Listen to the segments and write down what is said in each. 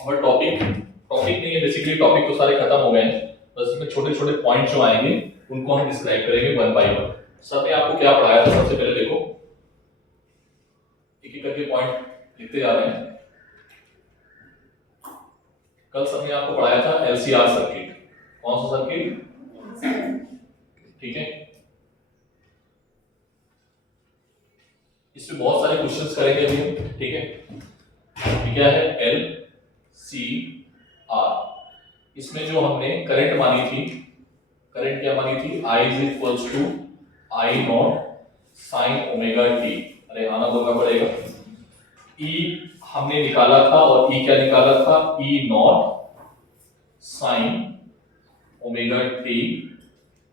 और टॉपिक नहीं है, बेसिकली टॉपिक तो सारे खत्म हो गए हैं, बस इसमें छोटे छोटे पॉइंट जो आएंगे उनको हम डिस्क्राइब करेंगे वन बाय वन। सर ने आपको क्या पढ़ाया था, सबसे पहले देखो, एक एक करके पॉइंट लिखते जा रहे हैं। कल सर ने आपको पढ़ाया था एलसीआर सर्किट। कौन सा सर्किट? ठीक है, इसमें बहुत सारे क्वेश्चंस करेंगे अभी हम। ठीक है, क्या है एल सी आर। इसमें जो हमने करंट मानी थी, करंट क्या मानी थी, I is equals to I naught sine omega T. अरे आना बोलना पड़ेगा। E हमने निकाला था और E क्या निकाला था, E not sine omega T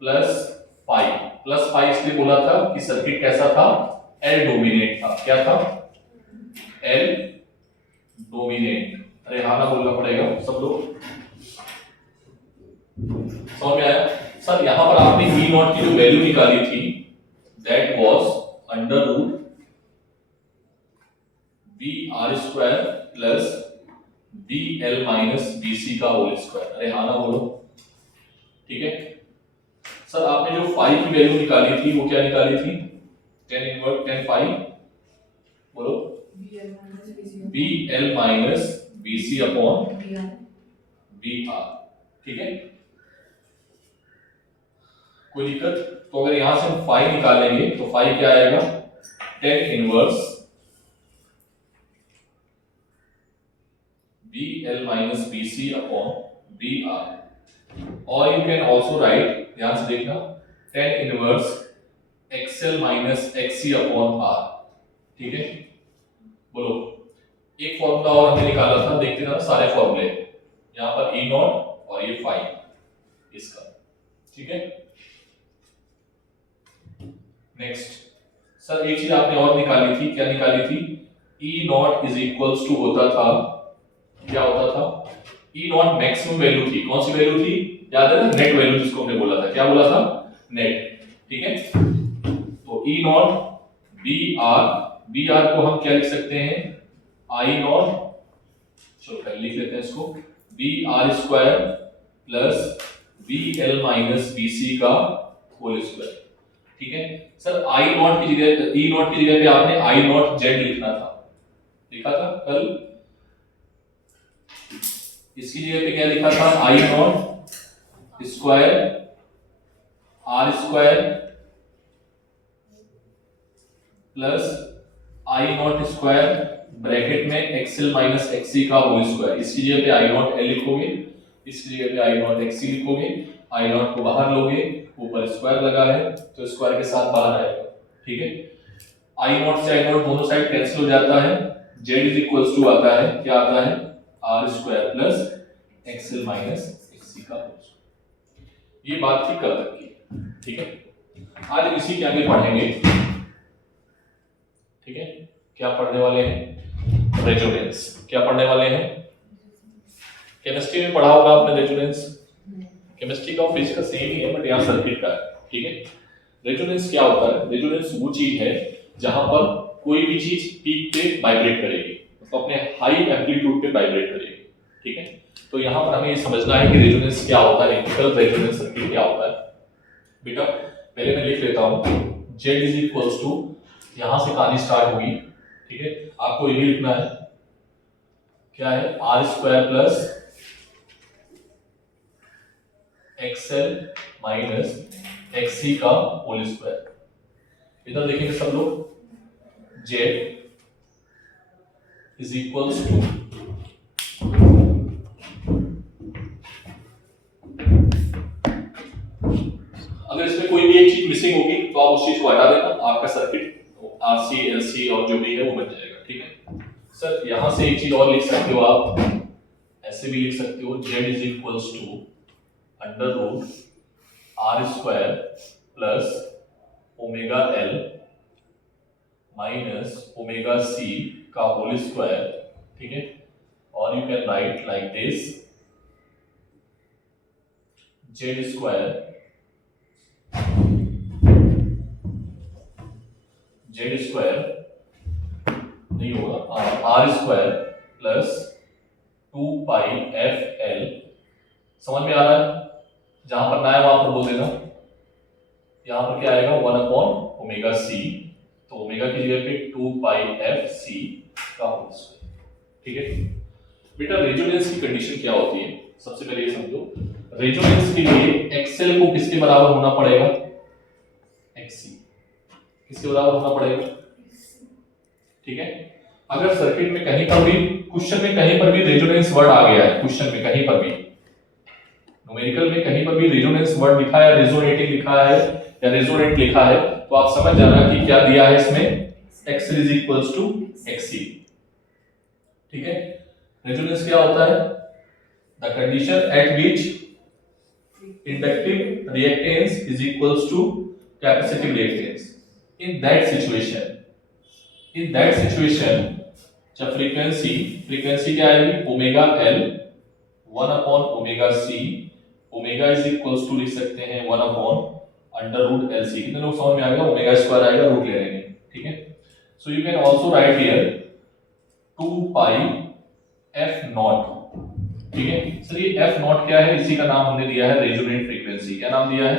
plus five इसलिए बोला था कि सर्किट कैसा था, एल डोमिनेट था। क्या था, एल डोमिनेट। अरे हाँ ना बोलना पड़ेगा सब लोग। समझ में आया? सर यहां पर आपने V नॉट की जो वैल्यू निकाली थी that was under root B R square plus B L minus B C का होल स्क्वायर। अरे हाँ ना बोलो। ठीक है सर, आपने जो फाइव की वैल्यू निकाली थी वो क्या निकाली थी, टेन इनवर्स टेन फाइव, बोलो B L minus B C upon B R. ठीक है, कोई दिक्कत? तो अगर यहां से हम फाइव निकालेंगे तो फाइव क्या आएगा, tan inverse B L minus B C upon B R. और यू कैन ऑल्सो राइट, ध्यान से देखना, tan inverse XL minus XC upon R. ठीक है, बोलो। एक फॉर्मूला और हमने निकाला था, देखते ना सारे फॉर्मूले, यहां पर ई नॉट और ये फाइव इसका। ठीक है, नेक्स्ट सर एक चीज आपने और निकाली थी, क्या निकाली थी, ई नॉट इज इक्वल्स टू होता था, क्या होता था, ई नॉट मैक्सिमम वैल्यू थी। कौन सी वैल्यू थी, याद है ना, नेट वैल्यू जिसको हमने बोला था, क्या बोला था, नेट। ठीक है, तो ई नॉट बी आर को हम क्या लिख सकते हैं, आई नॉट, चलो पहले लिख लेते हैं इसको, B R square plus B L minus B C का होल स्क्वायर। ठीक है सर, आई नॉट की जगह, ई नॉट की जगह पे आपने आई नॉट जेड लिखना था, लिखा था कल। इसकी जगह पे क्या लिखा था, I naught square R square plus I naught square bracket में एक्सएल माइनस एक्सी का होल स्क्वायर। इसकी जगह पे आई नॉट एल लिखोगे, इसकी जगह पे आई नॉट एक्सी लिखोगे, आई नॉट को बाहर लोगे, ऊपर स्क्वायर लगा है तो स्क्वायर के साथ बाहर आएगा। ठीक है, आई नॉट से आई नॉट दोनों साइड कैंसिल हो जाता है, जेड इज इक्वल्स टू आता है, क्या आता है, R square plus XL minus XC का होल स्क्वायर। ये बात थी कल तक की। ठीक है, आज इसी के आगे पढ़ेंगे। ठीक है, क्या पढ़ने वाले हैं, रेजोनेंस। क्या पढ़ने वाले हैं, केमिस्ट्री में पढ़ा होगा आपने रेजोनेंस, केमिस्ट्री का और फिजिक्स का सेम ही है बट यहाँ सर्किट का है। ठीक है, रेजोनेंस क्या होता है, रेजोनेंस वो चीज है जहां पर कोई भी चीज पीक पे वाइब्रेट करेगी, मतलब अपने हाई एम्पलीट्यूड पे वाइब्रेट करेगी। ठीक है, तो यहाँ पर हमें ये समझना है कि रेजोनेंस क्या होता है, इलेक्ट्रिकल रेजोनेंस सर्किट क्या होता है। बेटा पहले मैं लिख लेता हूँ, Z इज इक्वल्स टू, यहां से कहानी स्टार्ट होगी। ठीक है, आपको ये भी लिखना है, क्या है, R square plus XL minus XC का होल स्क्वायर। इधर देखेंगे सब लोग, Z इज इक्वल्स टू, अगर इसमें कोई भी एक चीज मिसिंग होगी तो आप उस चीज को हटा देना, आपका सर्किट आरसी एलसी और जो भी है वो बन जाएगा। ठीक है सर, यहां से एक चीज और लिख सकते हो आप, ऐसे भी लिख सकते हो, Z is equals to under root R square plus omega L minus omega C का होल स्क्वायर। ठीक है, और you can write like this, Z square नहीं होगा, R square plus 2 pi F L. समझ में आ रहा है? जहां पर ना है वहां पर बोल देना। यहाँ पर क्या आएगा 1 अपॉन ओमेगा सी, तो ओमेगा की जगह पे 2 पाई एफ सी का होल स्क्वायर। ठीक है बेटा, रेजोनेंस की कंडीशन क्या होती है? सबसे पहले ये समझो, रेजोनेंस के लिए एक्सएल को किसके बराबर होना पड़ेगा? एक्ससी। किसके बराबर होना पड़ेगा? ठीक है। अगर सर्किट में कहीं पर भी, क्वेश्चन में कहीं पर भी रेजोनेंस वर्ड आ गया है, क्वेश्चन में कहीं पर भी, न्यूमेरिकल में कहीं पर भी रेजोनेंस वर्ड लिखा है, रेजोनेटिंग लिखा है या रेजोनेंट लिखा है, तो आप समझ जाना कि क्या दिया है इसमें, XL is equals to XC. ठीक है। रेजोनेंस क्या होता है? The condition at which inductive reactance is equals to capacitive reactance. In that situation जब फ्रीक्वेंसी क्या आएगी? Omega L 1 upon omega C, omega is equals to लिख सकते हैं 1 upon under root L C. कितने लोग समझ में आ गया? ओमेगा स्क्वायर आएगा, रूट ले लेंगे। ठीक है। So you can also right here 2 pi F not. ठीक है सर, ये एफ नॉट क्या है? इसी का नाम हमने दिया है रेजोनेंट फ्रीक्वेंसी। क्या नाम दिया है?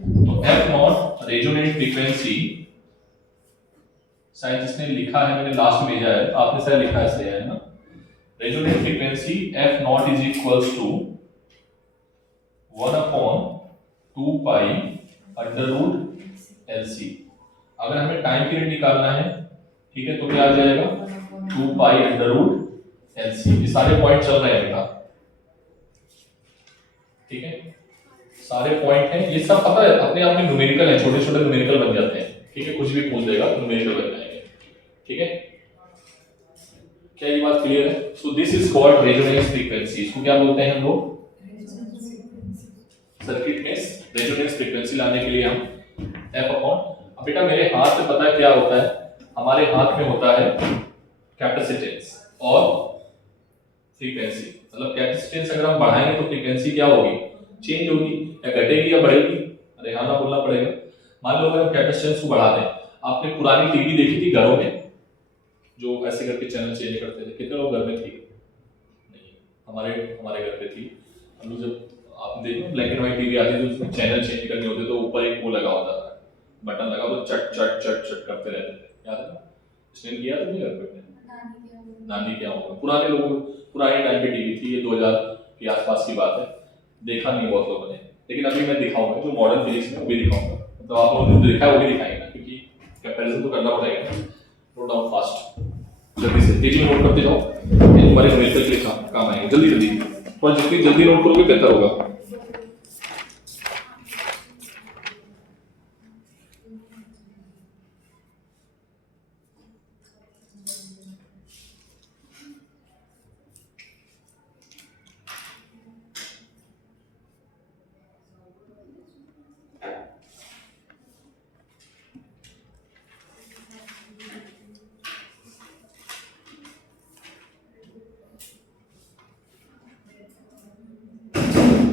तो एफ नॉट रेजोनेंट फ्रीक्वेंसी, शायद जिसने लिखा है मैंने लास्ट में दिया है, आपने शायद लिखा है, सही है ना? Resonant frequency F naught is equals to 1 upon 2 pi under root L C. अगर हमें टाइम पीरियड निकालना है, ठीक है, तो क्या आ जाएगा? 2 pi under root L C. ये सारे पॉइंट चल रहे हैं बेटा, ठीक है, सारे पॉइंट हैं। ये सब पता है अपने आप में न्यूमेरिकल है, छोटे छोटे न्यूमेरिकल बन जाते हैं। ठीक है, कुछ भी पूछ देगा न्यूमेरिकल बन जाएंगे। ठीक है, क्या ये बात क्लियर है? So this is called resonance frequency. इसको क्या बोलते हैं हम लोग? सर्किट में रेजोनेंस फ्रीक्वेंसी लाने के लिए हम एफ अपॉन, अब बेटा मेरे हाथ में पता है क्या होता है? हमारे हाथ में होता है कैपेसिटेंस और फ्रीक्वेंसी। मतलब कैपेसिटेंस अगर हम बढ़ाएंगे तो फ्रीक्वेंसी क्या होगी? चेंज होगी, या घटेगी या बढ़ेगी? अरे हाँ ना बोलना पड़ेगा। मान लो अगर हम कैपेसिटेंस को बढ़ा दें, आपने पुरानी टीवी देखी थी घरों में जो ऐसे करके चैनल चेंज करते थे? कितने लोग घर में थी? नहीं, हमारे हमारे घर पे थी। हम लोग जब आपने देखो ब्लैक एंड व्हाइट टीवी आती थी, उसमें चैनल चेंज करने होते तो ऊपर एक वो लगा होता था, बटन लगा, तो चट चट चट चट करते रहते थे। याद है ना? इसने किया तो नहीं घर पे? नानी क्या होगा, पुराने लोग, पुराने टाइम पे टीवी थी, ये 2000 के आसपास की बात है, देखा नहीं बहुत लोगों ने। लेकिन अभी मैं दिखाऊंगा जो मॉडर्न फिजिक्स में, वो भी दिखाऊंगा। तो आप लोगों ने जो देखा है वो भी दिखाएंगे ना, क्योंकि कंपैरिजन तो करना पड़ेगा। नोट डाउन फास्ट, जल्दी से तेजी में नोट करते जाओ, ये तुम्हारे न्यूमेरिकल के लिए काम आएंगे। जल्दी जल्दी, और जितनी जल्दी नोट करोगे बेहतर होगा।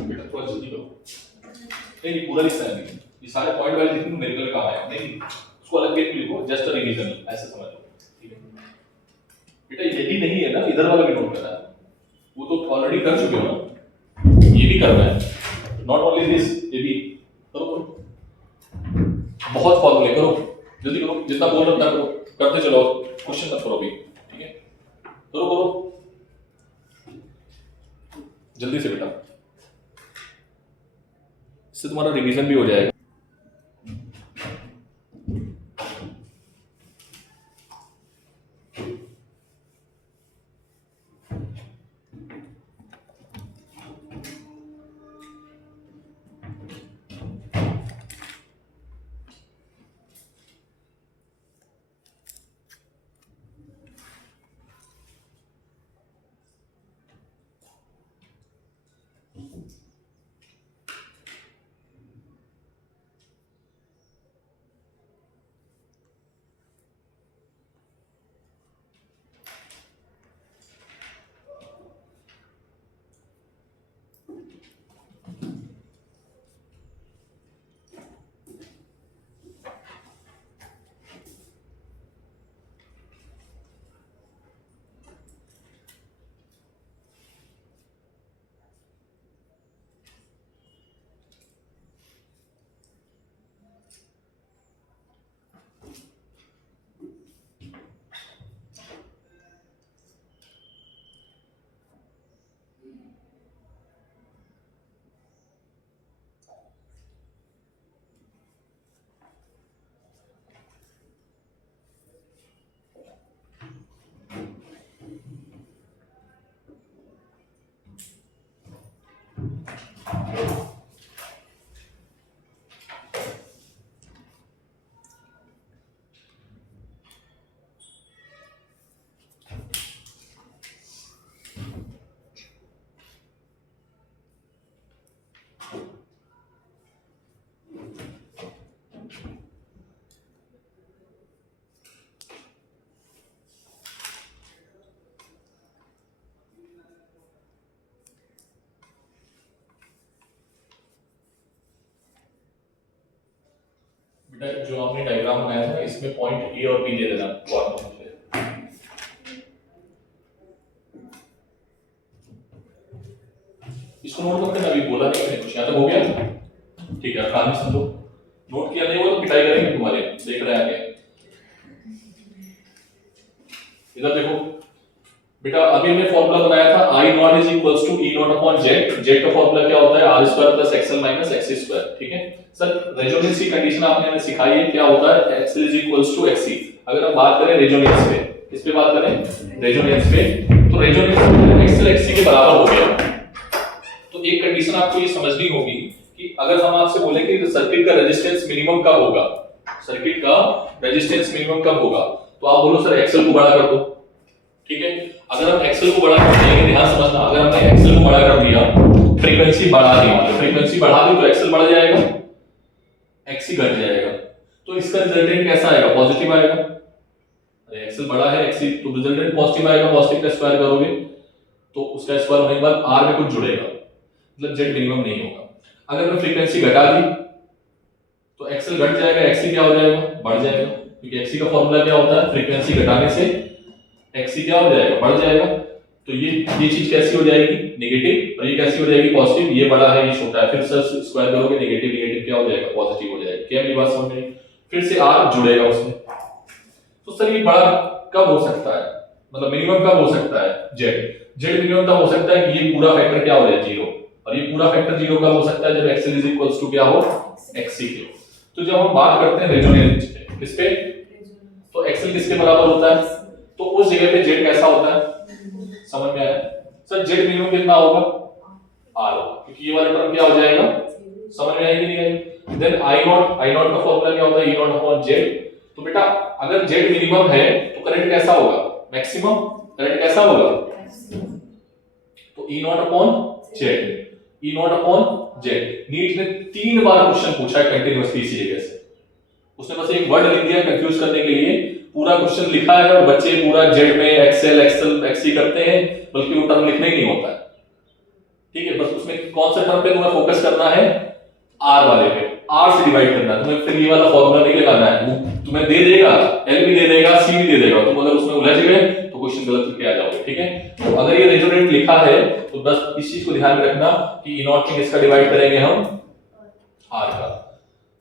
बेटा थोड़ा जल्दी करो। नहीं पूरा लिखना है, ये सारे पॉइंट वाइज लिखने मेरे को काम आएगा। नहीं उसको अलग पेज पे लिखो, जस्ट अ रिवीजन, ऐसे समझ लो। ठीक है बेटा, यही नहीं है ना, इधर वाला भी नोट करना है। वो तो ऑलरेडी कर चुके हो ना, ये भी करना है। नॉट ओनली दिस, ये भी करो करो, बहुत फॉर्मूले करो, जल्दी करो, जितना बोल रहा करो, करते चलो, क्वेश्चन मत करो अभी। ठीक है, करो करो जल्दी से बेटा, इससे तुम्हारा रिवीजन भी हो जाएगा। जो हमने डायग्राम बनाया था इसमें पॉइंट ए और बी दे देना कॉर्नर पे। इसको नोट करके अभी बोला नहीं मैंने कुछ, यहाँ तक हो गया ठीक है। खाली समझो, नोट किया नहीं वो तो पिटाई करेंगे तुम्हारे, देख रहे हैं आगे। इधर देखो बेटा, अभी हमने फॉर्मूला बनाया था I naught is equals to E naught upon Z। Z का फॉर्मूला क्या होता है R square plus XL minus XC square, ठीक है सर। रेजोनेंस की कंडीशन आपने हमें सिखाई है, क्या होता है XL is equals to XC। अगर हम बात करें रेजोनेंस पे, किस पे बात करें, रेजोनेंस पे, तो रेजोनेंस में XL XC के बराबर हो गया। तो एक कंडीशन आपको ये समझनी होगी कि अगर हम आपसे बोले कि सर्किट का रेजिस्टेंस मिनिमम कब होगा, सर्किट का रेजिस्टेंस मिनिमम कब होगा, तो आप बोलो सर XL को बड़ा कर दो, ठीक है। अगर हम एक्सेल को बड़ा कर देंगे, ध्यान समझना, अगर हमने एक्सेल को बड़ा कर दिया, फ्रीक्वेंसी बढ़ा दी, मतलब फ्रीक्वेंसी बढ़ा दी तो एक्सेल बढ़ जाएगा, एक्सी घट जाएगा। तो इसका रिजल्टेंट कैसा आएगा, पॉजिटिव आएगा। अरे एक्सेल बड़ा है एक्सी, तो रिजल्टेंट पॉजिटिव आएगा। पॉजिटिव का स्क्वायर करोगे तो उसका स्क्वायर होने के बाद आर में कुछ जुड़ेगा, मतलब जेड मिनिमम नहीं होगा। अगर मैं फ्रीक्वेंसी घटा दी तो एक्सेल घट जाएगा, एक्सी क्या हो जाएगा, बढ़ जाएगा, क्योंकि एक्सी का फॉर्मूला क्या होता है, फ्रीक्वेंसी घटाने से एक्सी क्या हो जाएगा, बढ़ जाएगा। तो ये चीज कैसी हो जाएगी, नेगेटिव, और ये कैसी हो जाएगी, पॉजिटिव। ये बड़ा है ये छोटा है, फिर सर स्क्वायर करोगे नेगेटिव नेगेटिव क्या हो जाएगा, पॉजिटिव हो जाएगा। क्या मेरी बात समझ में आई? फिर से आर जुड़ेगा उसमें। तो सर ये बड़ा कब हो सकता है, मतलब मिनिमम कब हो सकता है, जेड मिनिमम तब हो सकता है कि ये पूरा फैक्टर क्या हो जाए, जीरो। और ये पूरा फैक्टर जीरो कब हो सकता है, जब एक्सएल इज इक्वल्स टू क्या हो, एक्सी के। तो जब हम बात करते हैं रेजोनेंस पे, किस पे, तो एक्सएल किसके बराबर होता है, तो उस जगह पे जेड कैसा होता है, समझ में आया सर। जेड मिनिमम कितना होगा, आर होगा, क्योंकि ये वाला टर्म क्या हो जाएगा, समझ में आएगी नहीं आएगी। देन आई नॉट का फॉर्मूला क्या होता है, ई नॉट अपॉन जेड। तो बेटा अगर जेड मिनिमम है तो करंट कैसा होगा, मैक्सिमम। करंट कैसा होगा, तो E naught upon Z, E naught upon Z. NEET ने 3 बार क्वेश्चन पूछा है कंटीन्यूअसली इसी जगह से, उसने बस एक वर्ड लिख दिया कंफ्यूज करने के लिए, पूरा क्वेश्चन लिखा है और बच्चे पूरा जेड में एक्सेल एक्सेल एक्सी करते हैं, बल्कि वो टर्म लिखना ही नहीं होता है, ठीक है। बस उसमें कौन सा टर्म पे तुम्हें फोकस करना है, आर वाले पे, आर से डिवाइड करना है तुम्हें। फिर ये वाला फॉर्मूला नहीं लगाना है, वो तुम्हें दे देगा, एल भी दे देगा, सी भी दे देगा, तुम अगर उसमें उलझ गए तो क्वेश्चन गलत करके आ जाओगे, ठीक है। तो अगर ये रेजोनेंट लिखा है तो बस इस चीज को ध्यान में रखना कि ई नॉट में किसका डिवाइड करेंगे हम, आर का।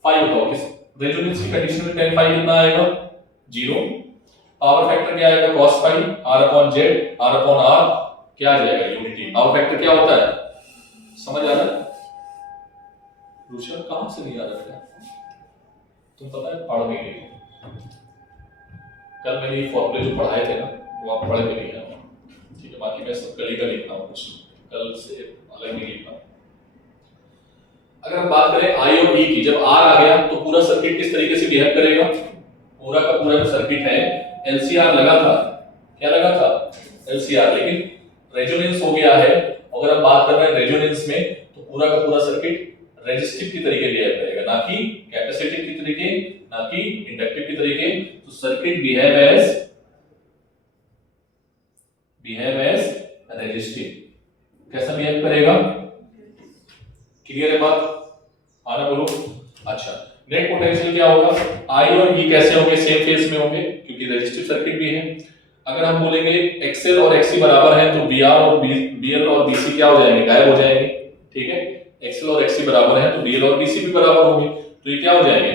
5 बताओ किस रेजोनेंस की कंडीशन में tan 5 कितना आएगा, 0। पावर फैक्टर क्या आएगा, cos phi, r upon z, r upon r क्या आ जाएगा, यूनिटी। पावर फैक्टर क्या होता है, समझ आ रहा है, रुचि कहां से नहीं आ रहा बेटा, तुम पता है पढ़ नहीं रही हो। कल मैंने ये फॉर्मूले जो पढ़ाए थे ना वो आप पढ़ के नहीं आए, ठीक है। बाकी मैं सब कल ही का लिखता हूँ, कुछ कल से अलग नहीं लिखता। अगर हम बात करें आई और ई की, जब आर आ गया तो पूरा सर्किट किस तरीके से बिहेव करेगा, पूरा का पूरा जो सर्किट है एलसीआर लगा था, क्या लगा था, एलसीआर। लेकिन रेजोनेंस हो गया है, अगर हम बात कर रहे हैं रेजोनेंस में, तो पूरा का पूरा सर्किट रेजिस्टिव की तरीके बिहेव करेगा, ना कि कैपेसिटिव की तरीके, ना कि इंडक्टिव की तरीके। तो सर्किट बिहेव एज रेजिस्टिव। कैसा बिहेव करेगा, क्लियर है बात, आना बोलो। अच्छा, नेट पोटेंशियल क्या होगा, आई और ई कैसे होंगे, सेम फेज में होंगे क्योंकि रेजिस्टिव सर्किट भी है। अगर हम बोलेंगे एक्सएल और एक्सी बराबर है तो बीआर और बीएल और बीसी क्या हो जाएंगे, गायब हो जाएंगे, ठीक है। एक्सएल और एक्सी बराबर है तो बीएल और बीसी भी बराबर होंगे, तो ये क्या हो जाएंगे,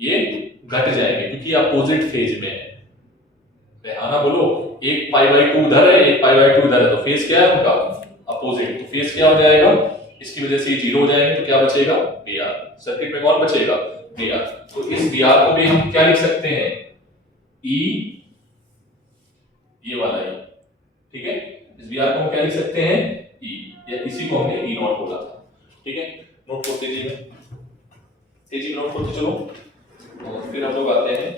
ये घट जाएंगे क्योंकि अपोजिट फेज में है। आना बोलो, एक π/2 उधर है, एक π/2 इधर है, तो फेज क्या है उनका, अपोजिट। तो फेज क्या हो जाएगा, इसकी वजह से ये जीरो हो जाएंगे, तो क्या बचेगा, बीआर। सर्किट में कौन बचेगा, बीआर। तो इस बीआर को भी हम क्या लिख सकते हैं, ई, ये वाला ई, ठीक है। इस बीआर को हम क्या लिख सकते हैं, ई, या इसी को हमने ई नॉट बोला था, ठीक है। नोट करते तेजी में नोट करते चलो। और फिर हम लोग आते हैं,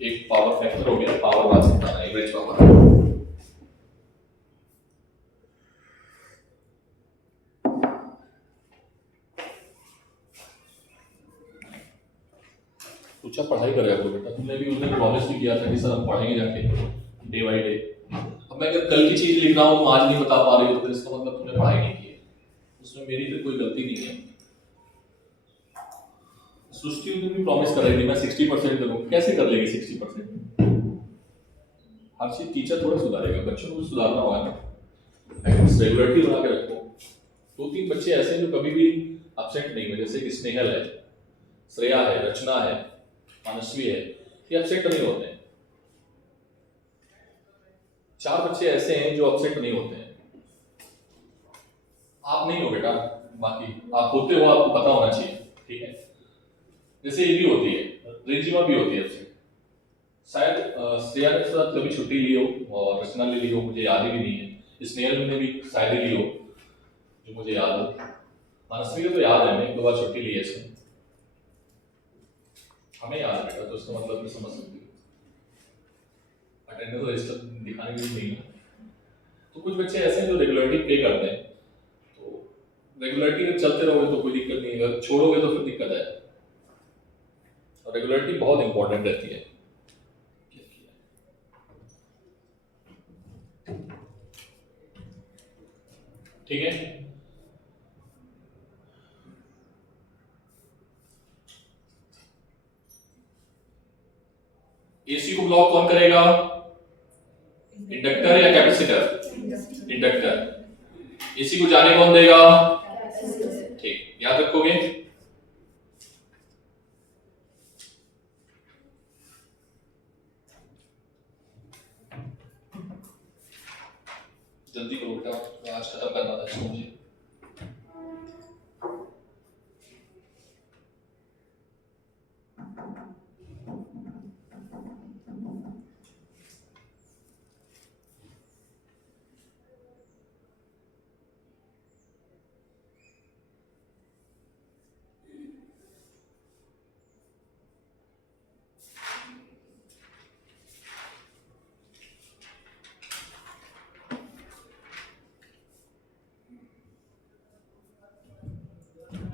एक पावर फैक्टर हो गया, पावर बात करना है, एवरेज पावर। पूछा पढ़ाई करेगा कोई बेटा, तुमने भी उस दिन प्रॉमिस भी किया था कि सर हम पढ़ेंगे जाके डे बाय डे। अब मैं अगर कल की चीज लिख रहा हूँ आज नहीं बता पा रही हो तो इसका मतलब तुमने पढ़ाई नहीं की है, उसमें मेरी फिर कोई गलती नहीं है। सृष्टि ने भी प्रॉमिस कर रही थी मैं 60% करूँ, कैसे कर लेगी 60%? हर चीज टीचर थोड़ा सुधारेगा, बच्चों को भी सुधारना होगा ना, रेगुलरिटी बना के रखो। 2-3 बच्चे ऐसे हैं जो कभी भी एब्सेंट नहीं हुए, जैसे कि स्नेहल है, श्रेया है, रचना है, मानसवी है, ये एब्सेंट नहीं होते हैं। 4 बच्चे ऐसे हैं जो एब्सेंट नहीं होते हैं। आप नहीं हो बेटा, बाकी आप होते हो, आपको पता होना चाहिए, ठीक है। जैसे ये भी होती है, रिंजिमा भी होती है एब्सेंट, शायद श्रेया ने साथ कभी छुट्टी ली हो और रचना ने ली हो, मुझे याद ही नहीं है। स्नेहल ने भी शायद ही ली हो जो मुझे याद हो। मानसवी को तो याद है, मैं 2 बार छुट्टी ली है इसमें, हमें याद है बेटा, तो उसका मतलब भी समझ सकती हो। अटेंडेंस रजिस्टर दिखाने की नहीं है। तो कुछ बच्चे ऐसे हैं जो रेगुलरिटी पे करते हैं, तो रेगुलरिटी जब चलते रहोगे तो कोई दिक्कत नहीं है, अगर छोड़ोगे तो फिर दिक्कत है। और रेगुलरिटी बहुत इंपॉर्टेंट रहती है। ठीक है, एसी को ब्लॉक कौन करेगा? इंडक्टर या कैपेसिटर? इंडक्टर। एसी को जाने कौन देगा? ठीक, याद रखोगे। जल्दी करो बेटा, आज खत्म करना था इसको मुझे।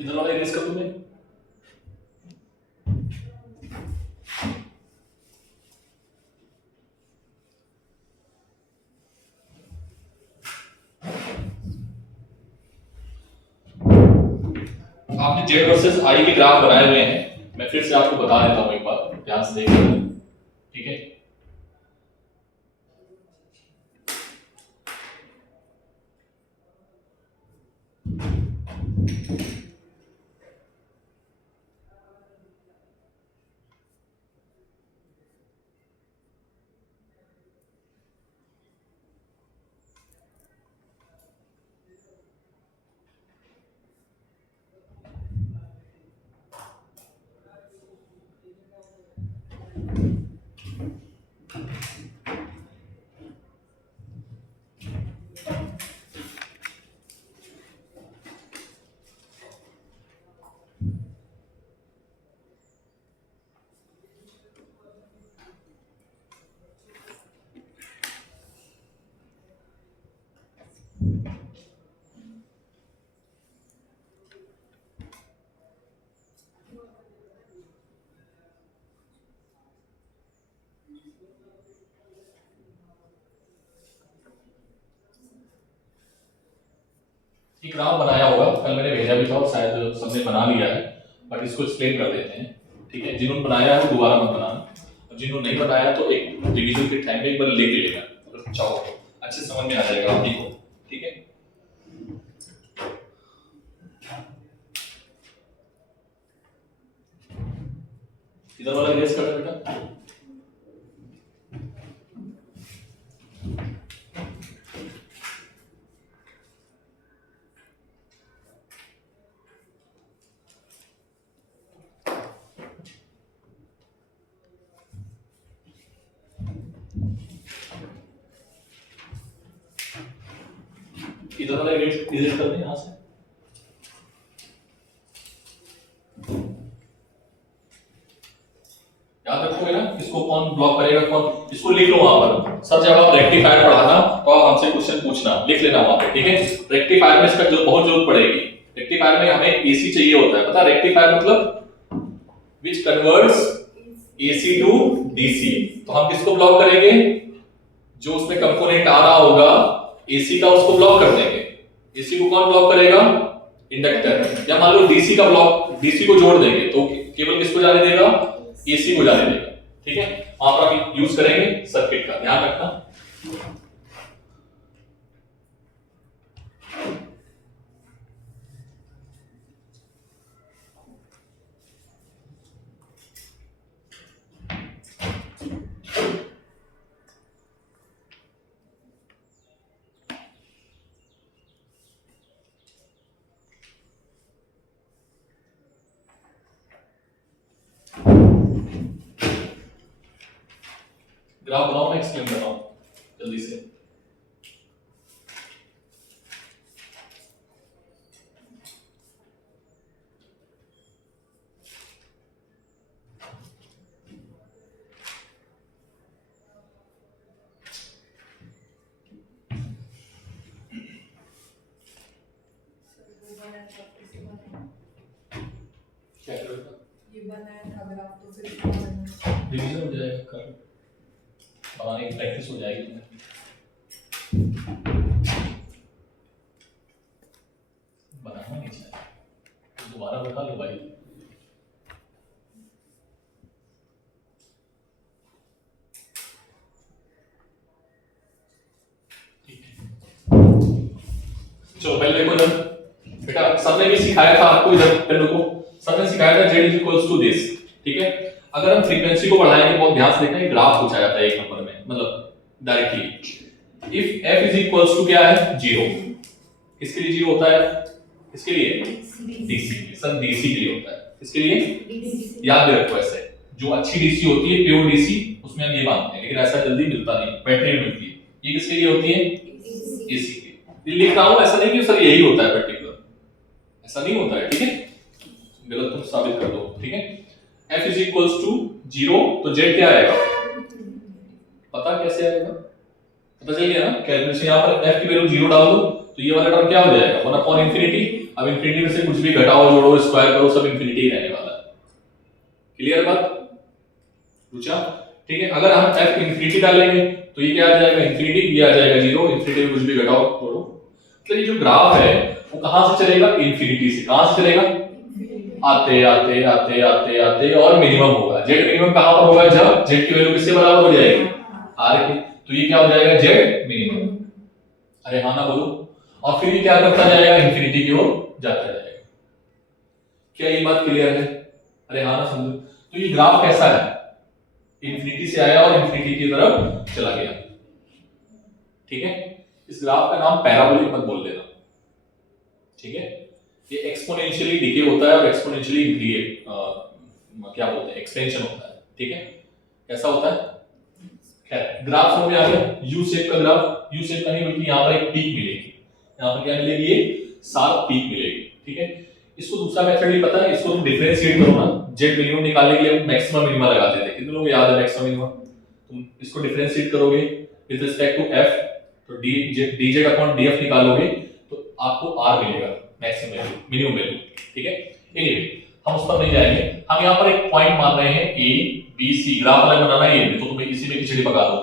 इधर वाला इरेज कर दूं मैं? आपने जेड वर्सेस आई के ग्राफ बनाए हुए हैं, मैं फिर से आपको बता देता हूं एक बार, ध्यान से देखिए, ठीक है। एक ग्राफ बनाया होगा, कल मैंने भेजा भी था और शायद सबने बना लिया है, बट इसको एक्सप्लेन कर देते हैं, ठीक है। जिन्होंने बनाया है वो दोबारा मत बनाना, और जिन्होंने नहीं बनाया तो एक रिवीजन के टाइम पे एक बार लेके लेना, अगर चाहो अच्छे समझ में आ जाएगा आप ही को, ठीक है। इधर वाला इरेज कर दो बेटा। इधर वाला इरेज कर दें यहाँ से। याद रखोगे ना, इसको कौन ब्लॉक करेगा, कौन, इसको लिख लो वहां पर, सब जगह आप रेक्टिफायर पढ़ाना तो आप हमसे क्वेश्चन पूछना, लिख लेना वहां पे, ठीक है। रेक्टिफायर में इसका जो बहुत जरूरत पड़ेगी, रेक्टिफायर में हमें एसी चाहिए होता है, पता है रेक्टिफायर मतलब which converts AC to DC. तो हम किसको ब्लॉक करेंगे? जो उसमें कंपोनेंट आ रहा होगा एसी का, उसको ब्लॉक कर देंगे। एसी को कौन ब्लॉक करेगा? इंडक्टर। या मान लो डीसी का ब्लॉक, डीसी को जोड़ देंगे तो केवल किसको जाने देगा, एसी को जाने देगा, ठीक है। वहां पर आप यूज करेंगे सर्किट का, ध्यान रखना। ग्राफ बनाओ, मैं एक्सप्लेन कर रहा हूं जल्दी से। क्या करोगे? ये बनाया था अगर आप तो फिर रिवीजन हो जाएगा, कर बनाने की प्रैक्टिस हो जाएगी तुम्हें। बनाना नहीं चाहिए, तो दोबारा बता लो भाई। चलो पहले देखो इधर, बेटा सबने भी सिखाया था आपको, इधर पहले को सबने सिखाया था z इक्वल्स टू दिस, ठीक है। अगर हम फ्रीक्वेंसी को बढ़ाएंगे, बहुत ध्यान से देखना, ये ग्राफ पूछा जाता है एक नंबर में, मतलब directly. If f is equals to क्या है, 0, किसके लिए 0 होता है, किसके लिए, डीसी, सर डीसी के लिए होता है, किसके लिए, याद रखो ऐसे, जो अच्छी डीसी होती है प्योर डीसी, उसमें हम ये मानते हैं, लेकिन ऐसा जल्दी मिलता नहीं, बैटरी में मिलती है। ये किसके लिए होती है, एसी के। लिख रहा हूं, ऐसा नहीं कि सर यही होता है पर्टिकुलर, ऐसा नहीं होता है, ठीक है, गलत तुम साबित कर दो, ठीक है। f इज इक्वल्स टू 0, तो z क्या आएगा, पता कैसे आएगा, पता चल गया ना, कैलकुलेशन। यहां पर f की वैल्यू 0 डाल दो, तो ये वाला टर्म क्या हो जाएगा, 1 अपॉन इंफिनिटी। अब इंफिनिटी में से कुछ भी घटाओ, जोड़ो, स्क्वायर करो, सब इंफिनिटी ही रहने वाला है। क्लियर बात, पूछा, ठीक है। अगर हम f इंफिनिटी डालेंगे तो ये क्या आ जाएगा, इंफिनिटी, ये आ जाएगा 0, इंफिनिटी में कुछ भी घटाओ, जोड़ो। तो ये जो ग्राफ है वो कहां से चलेगा, इंफिनिटी से। कहां से चलेगा, आते आते आते आते आते और मिनिमम होगा। z मिनिमम कहां पर होगा, जब z की वैल्यू किससे बराबर हो जाएगी, r के, तो ये क्या हो जाएगा, z मिनिमम। अरे हाँ ना बोलो। और फिर ये क्या करता जाएगा, इंफिनिटी की ओर जाता जाएगा। क्या ये बात क्लियर है, अरे हाँ ना समझो। तो ये ग्राफ कैसा है, इंफिनिटी से आया और इंफिनिटी की तरफ चला गया, ठीक है। इस ग्राफ का नाम पैराबोलिक मत बोल देना, ठीक है। ये एक्सपोनेंशियली डिके होता है और एक्सपोनेंशियली क्या बोलते हैं, एक्सपेंशन होता है, ठीक है। कैसा होता है, खैर ग्राफ समझ में आ गया। यू शेप का ग्राफ, यू शेप का नहीं बल्कि यहाँ पर एक पीक मिलेगी, यहाँ पर क्या मिलेगी, ये शार्प पीक मिलेगी, ठीक है। इसको दूसरा मेथड भी पता है, इसको तुम डिफरेंशिएट करो ना, जेड मिनिमम निकालने के लिए हम मैक्सिमम मिनिमम लगाते थे, कितने लोग याद है मैक्सिमम मिनिमम। तुम इसको डिफरेंशिएट करोगे विद रिस्पेक्ट टू एफ, तो dz अपॉन df निकालोगे तो आपको r मिलेगा, मैक्सिमम वैल्यू, मिनिमम वैल्यू, ठीक है। एनीवे हम उस पर नहीं जाएंगे, हम यहाँ पर एक पॉइंट मान रहे हैं a b c। ग्राफ अलग बनाना है, ये तो तुम्हें इसी में खिचड़ी पका दो,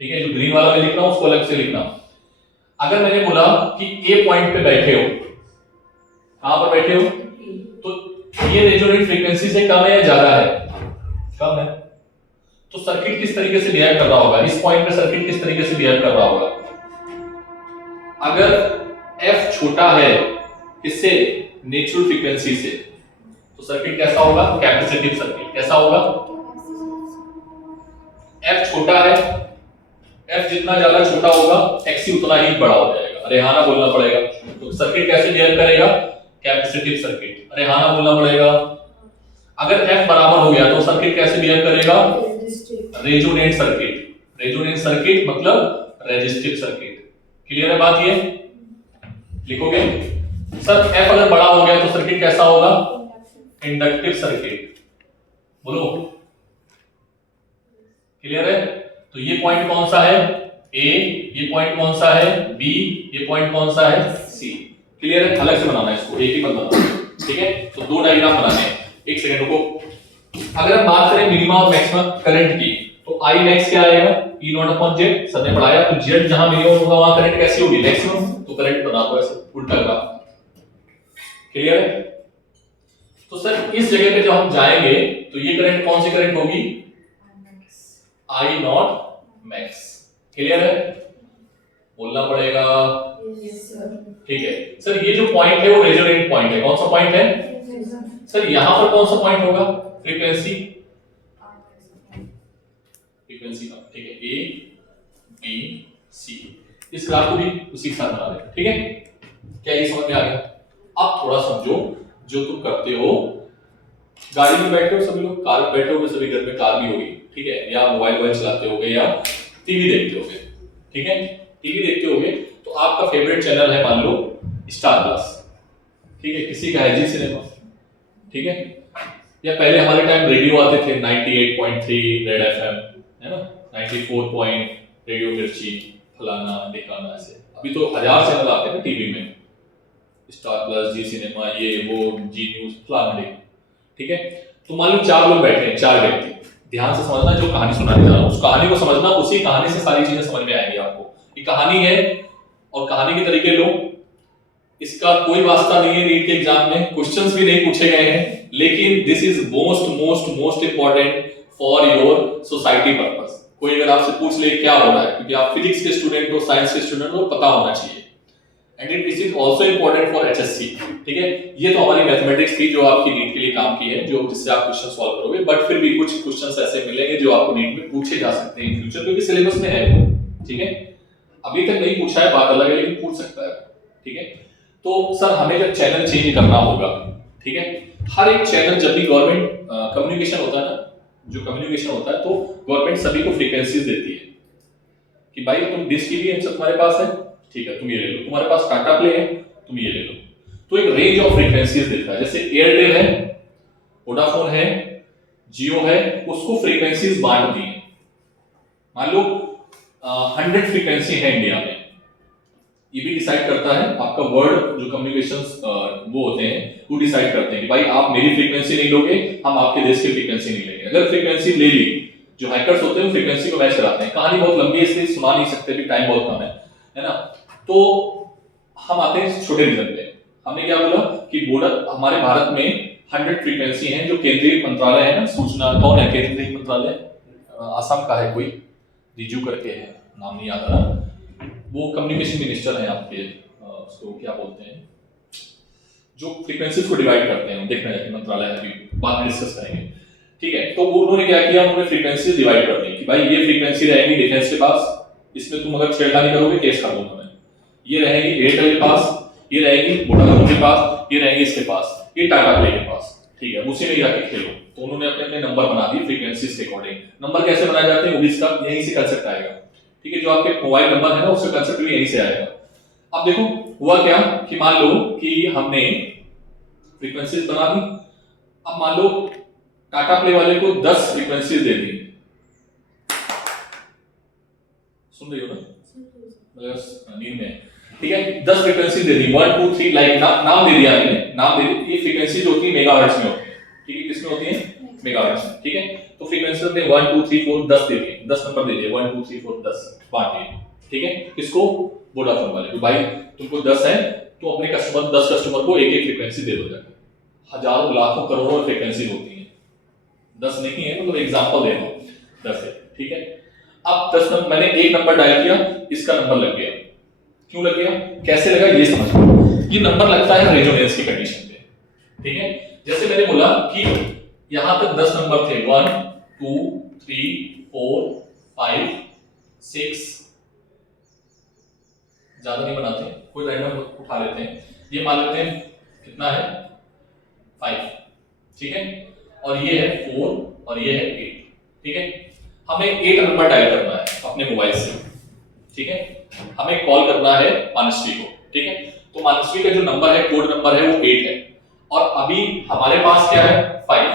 ठीक है। जो ग्रीन वाला मैं लिख रहा हूँ उसको अलग से लिखना। अगर मैंने बोला कि a पॉइंट पे बैठे हो, कहां पर बैठे हो, तो ये रेजोनेंट फ्रीक्वेंसी से कम है या ज्यादा है, कम है, तो सर्किट किस तरीके से बिहेव कर रहा होगा, इस पॉइंट पे सर्किट किस तरीके से बिहेव कर रहा होगा। अगर f छोटा है किससे, नेचुरल फ्रीक्वेंसी से, तो सर्किट कैसा होगा, कैपेसिटिव सर्किट। कैसा होगा, f छोटा है, f जितना ज्यादा छोटा होगा xc उतना ही बड़ा हो जाएगा। अरे हाँ ना बोलना पड़ेगा। तो सर्किट कैसे बिहेव करेगा, कैपेसिटिव सर्किट। अरे हाँ ना बोलना पड़ेगा। अगर f बराबर हो गया तो सर्किट कैसे बिहेव करेगा, रेजोनेंट सर्किट। रेजोनेंट सर्किट मतलब रेजिस्टिव सर्किट। क्लियर है बात, ये लिखोगे। सर f अगर बड़ा हो गया तो सर्किट कैसा होगा, इंडक्टिव सर्किट। बोलो, क्लियर है। तो ये पॉइंट कौन सा है, a, ये पॉइंट कौन सा है, b, ये पॉइंट कौन सा है, c। क्लियर है, अलग से बनाना है इसको, एक ही मत बनाना, ठीक है। तो दो डायग्राम बनाने हैं, एक सेकंड रुको। अगर हम बात करें मिनिमम और मैक्सिमम करंट की, तो I max क्या आएगा, E naught upon Z। Sir ने पढ़ाया, तो Z जहां मिनिमम होगा वहां करंट कैसी होगी, मैक्सिमम। तो करंट बना दो ऐसे उल्टा ग्राफ। क्लियर है। तो सर इस जगह पे जब हम जाएंगे तो ये करंट कौन सी करंट होगी? आई नॉट मैक्स। क्लियर है? बोलना पड़ेगा। Yes, sir. ठीक है सर, ये जो पॉइंट है वो रेजोनेंट पॉइंट है। कौन सा पॉइंट है सर? यहां पर कौन सा पॉइंट होगा? फ्रीक्वेंसी फ्रीक्वेंसी का। ठीक है, ए बी सी। इस ग्राफ को भी उसी के साथ बना दें। ठीक है, क्या ये समझ में आ गया? अब थोड़ा समझो, जो तुम करते हो, गाड़ी में बैठे हो सभी लोग, कार में बैठे होगे सभी, घर में कार भी होगी, ठीक है, या मोबाइल चलाते होगे या टीवी देखते होगे। ठीक है, टीवी देखते होगे तो आपका फेवरेट चैनल है मान लो स्टार प्लस। ठीक है, किसी का है जी सिनेमा। ठीक है, या पहले हमारे टाइम रेडियो आते थे 98.3 रेड एफएम, है ना, 94 पॉइंट रेडियो मिर्ची, फलाना ढिकाना, ऐसे। अभी तो 1000 चैनल आते हैं ना टीवी में, स्टार प्लस, जी सिनेमा, ये वो, जी न्यूज, फलाना ढिकाना। ठीक है, तो मान लो 4 लोग बैठे हैं, 4 व्यक्ति। ध्यान से समझना, जो कहानी सुनाने जा रहा हूं उस कहानी को समझना, उसी कहानी से सारी चीजें समझ में आएंगी आपको। ये कहानी है और कहानी के तरीके लो, इसका कोई वास्ता नहीं है नीट के एग्जाम में, क्वेश्चंस भी नहीं पूछे गए हैं, लेकिन this is most most most important for your society purpose. कोई अगर आपसे पूछ ले क्या हो रहा है, क्योंकि आप फिजिक्स के स्टूडेंट हो, साइंस के स्टूडेंट हो, पता होना चाहिए। And it is also important for HSC. ठीक है, ये तो हमारी मैथमेटिक्स थी जो आपकी नीट के लिए काम की है, जो जिससे आप क्वेश्चन सॉल्व करोगे, बट फिर भी कुछ क्वेश्चंस ऐसे मिलेंगे जो आपको नीट में पूछे जा सकते हैं इन फ्यूचर, क्योंकि सिलेबस में है वो। ठीक है, अभी तक नहीं पूछा है, बात अलग है, लेकिन पूछ सकता है। ठीक है, तो सर हमें जब चैनल चेंज करना होगा, ठीक है, हर एक चैनल, जब भी गवर्नमेंट कम्युनिकेशन होता है ना, जो कम्युनिकेशन होता है, तो गवर्नमेंट सभी को फ्रीक्वेंसीज देती है कि भाई तुम डिश टीवी तुम्हारे पास है, ठीक है, तुम ये ले लो, तुम्हारे पास टाटा प्ले है, तुम ये ले लो। तो एक रेंज ऑफ फ्रीक्वेंसीज देता है, जैसे एयरटेल है, वोडाफोन है, जियो है, उसको फ्रीक्वेंसीज बांट दी है। मान लो 100 फ्रीक्वेंसी है इंडिया में, ये भी डिसाइड करता है आपका वर्ल्ड जो कम्युनिकेशंस वो होते हैं, वो डिसाइड करते हैं कि भाई आप मेरी फ्रीक्वेंसी नहीं लोगे, हम आपके देश की फ्रीक्वेंसी नहीं लेंगे। अगर फ्रीक्वेंसी ले ली, जो हैकर्स होते हैं वो फ्रीक्वेंसी को मैच कराते हैं। कहानी बहुत लंबी है इसलिए सुना नहीं सकते, भी टाइम बहुत कम है ना। तो हम आते हैं छोटे रीजन पे। हमने क्या बोला कि बॉर्डर, हमारे भारत में 100 फ्रीक्वेंसी हैं जो केंद्रीय मंत्रालय है ना, सूचना, कौन है केंद्रीय मंत्रालय? असम का है कोई, रिजू करके है, नाम नहीं याद आ रहा, वो कम्युनिकेशन मिनिस्टर हैं आपके, उसको क्या बोलते हैं, जो फ्रीक्वेंसीज को डिवाइड करते हैं, देखना है मंत्रालय है, अभी बाद में डिस्कस करेंगे। ठीक है, तो वो उन्होंने क्या किया, उन्होंने फ्रीक्वेंसीज डिवाइड कर दी कि भाई ये फ्रीक्वेंसी रहेगी डिफेंस के पास, इसमें तुम अगर छेड़खानी करोगे केस कर दूंगा मैं। ये रहेगी एयरटेल के पास, ये रहेगी वोडाफोन के पास, ये रहेगी इसके पास, ये टाटा प्ले के पास। ठीक है, उसी में जाके खेलो। तो उन्होंने अपने अपने नंबर बना दिए फ्रीक्वेंसीज के अकॉर्डिंग। नंबर कैसे बनाए जाते हैं, वो भी इसका यहीं से कंसेप्ट आएगा। ठीक है, जो आपके मोबाइल नंबर है ना, उसका कंसेप्ट भी यहीं से आएगा। अब देखो हुआ क्या कि मान लो कि हमने फ्रीक्वेंसीज बना दी। अब मान लो टाटा प्ले वाले को 10 फ्रीक्वेंसीज दे दी, सुन रही हो ना, मतलब नींद में। ठीक है, 10 फ्रीक्वेंसी दे दी, 1 2 3, लाइक नाम दे दिया मैंने, नाम दे दी। ये फ्रीक्वेंसी जो होती है मेगाहर्ट्ज में होती है। ठीक है, किसमें होती है? मेगाहर्ट्ज में। ठीक है, तो फ्रीक्वेंसी में 1 2 3 4 10 दे दिए, 10 नंबर दे दिए, 1 2 3 4 10 बांट दिए। ठीक है, किसको? वोडाफोन वाले को, भाई तुमको 10 है तो अपने कस्टमर 10 कस्टमर को एक एक फ्रीक्वेंसी दे दो जाके। हजारों लाखों करोड़ों फ्रीक्वेंसी होती है, 10 नहीं है, मतलब एग्जांपल दे दो 10 है। ठीक है, अब 10 नंबर, मैंने एक नंबर डायल किया, इसका नंबर लग गया। क्यों लग गया, कैसे लगा, ये समझो। ये नंबर लगता है रेजोनेंस की कंडीशन पे। ठीक है, जैसे मैंने बोला कि यहां तक 10 नंबर थे, 1 2 3 4 5 6, ज्यादा नहीं बनाते, कोई रैंडम उठा लेते हैं, ये मान लेते हैं कितना है 5। ठीक है, और ये है 4 और ये है 8। ठीक है, हमें 8 नंबर डायल करना है अपने मोबाइल से। ठीक है, हमें कॉल करना है मानश्री को। ठीक है, तो मानश्री का जो नंबर है, कोड नंबर है, वो 8 है, और अभी हमारे पास क्या है 5।